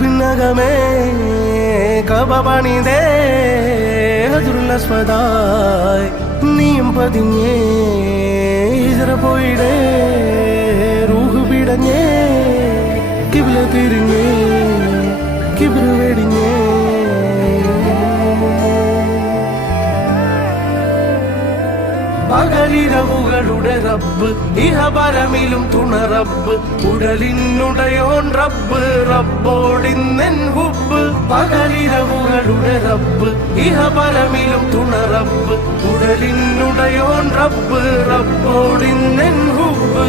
ഭിന്നകമേ കബപണിതേ ഹജറുല്ലസ്വദായ് നീയും പതിഞ്ഞേ ഹിജ്റ പോയിടേ റൂഹ് പിടഞ്ഞേ കിബ്ല തിരിഞ്ഞേ കിബ്റ് വെടിഞ്ഞേ പകലിരവുകളുടെ റബ്ബ് ഇഹപരമിലും തുണ റബ്ബ് ഉടലിനുടയോൻ റബ്ബ് റബ്ബോടിന്നെൻ ഹുബ്ബ് പകലിരവുകളുടെ റബ്ബ് ഇഹപരമിലും തുണ റബ്ബ് ഉടലിനുടയോൻ റബ്ബ് റബ്ബോടിന്നെൻ ഹുബ്ബ്